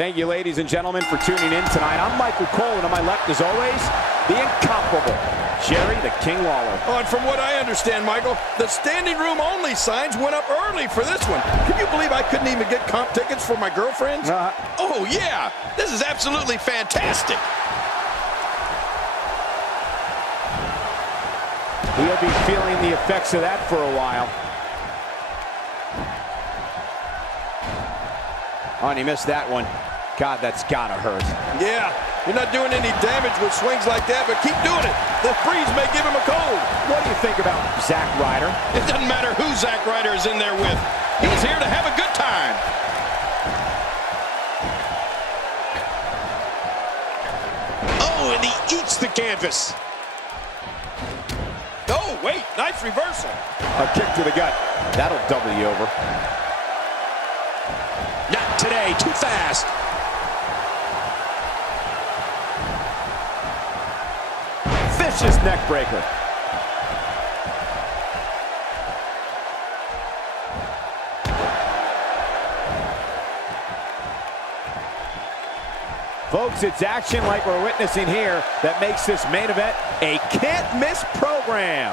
Thank you, ladies and gentlemen, for tuning in tonight. I'm Michael Cole, and on my left, as always, the incomparable Jerry the King Lawler. Oh, and from what I understand, Michael, the standing room only signs went up early for this one. Can you believe I couldn't even get comp tickets for my girlfriends? Oh, yeah. This is absolutely fantastic. He'll be feeling the effects of that for a while. Oh, and he missed that one. God, that's gotta hurt. Yeah, you're not doing any damage with swings like that, but keep doing it. The breeze may give him a cold. What do you think about Zack Ryder? It doesn't matter who Zack Ryder is in there with. He's here to have a good time. Oh, and he eats the canvas. Oh, wait, nice reversal. A kick to the gut. That'll double you over. Not today, too fast. Vicious neck breaker. Folks, it's action like we're witnessing here that makes this main event a can't-miss program.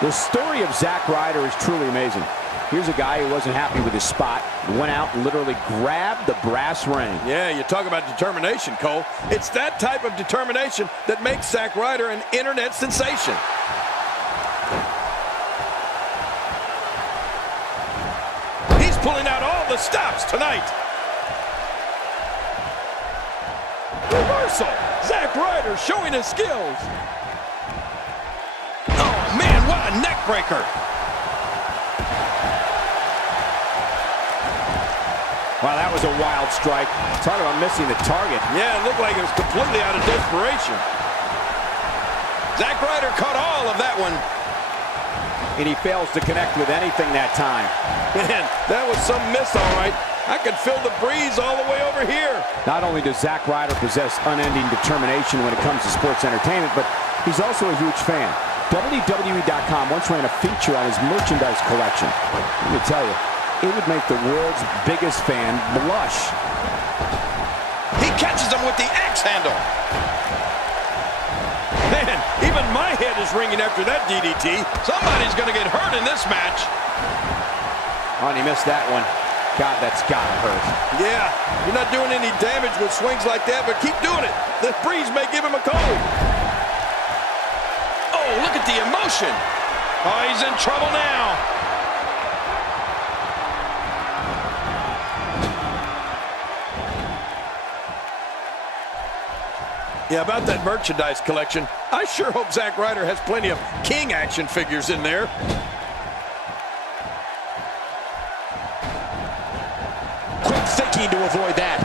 The story of Zack Ryder is truly amazing. Here's a guy who wasn't happy with his spot, went out and literally grabbed the brass ring. Yeah, you talk about determination, Cole. It's that type of determination that makes Zack Ryder an internet sensation. He's pulling out all the stops tonight. Reversal. Zack Ryder showing his skills. Oh, man, what a neck breaker. Wow, that was a wild strike. Talk about missing the target. Yeah, it looked like it was completely out of desperation. Zack Ryder caught all of that one. And he fails to connect with anything that time. Man, that was some miss, all right. I could feel the breeze all the way over here. Not only does Zack Ryder possess unending determination when it comes to sports entertainment, but he's also a huge fan. WWE.com once ran a feature on his merchandise collection. Let me tell you, it would make the world's biggest fan blush. He catches him with the axe handle. Man, even my head is ringing after that DDT. Somebody's going to get hurt in this match. Oh, and he missed that one. God, that's gotta hurt. Yeah, you're not doing any damage with swings like that, but keep doing it. The breeze may give him a cold. Oh, look at the emotion. Oh, he's in trouble now. Yeah, about that merchandise collection, I sure hope Zack Ryder has plenty of King action figures in there. Quick thinking to avoid that.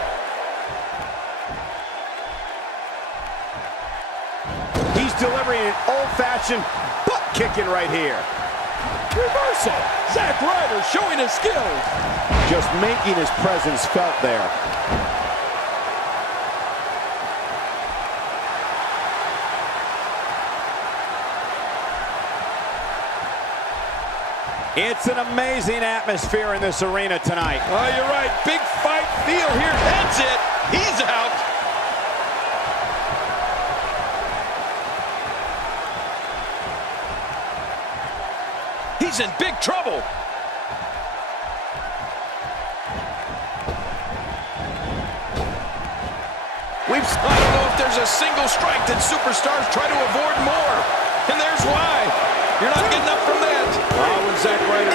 He's delivering an old-fashioned butt kicking right here. Reversal. Zack Ryder showing his skills. Just making his presence felt there. It's an amazing atmosphere in this arena tonight. Oh, you're right. Big fight feel here. That's it. He's out. He's in big trouble. I don't know if there's a single strike that superstars try to avoid more. And there's why. You're not getting up from that. Oh, when Zack Ryder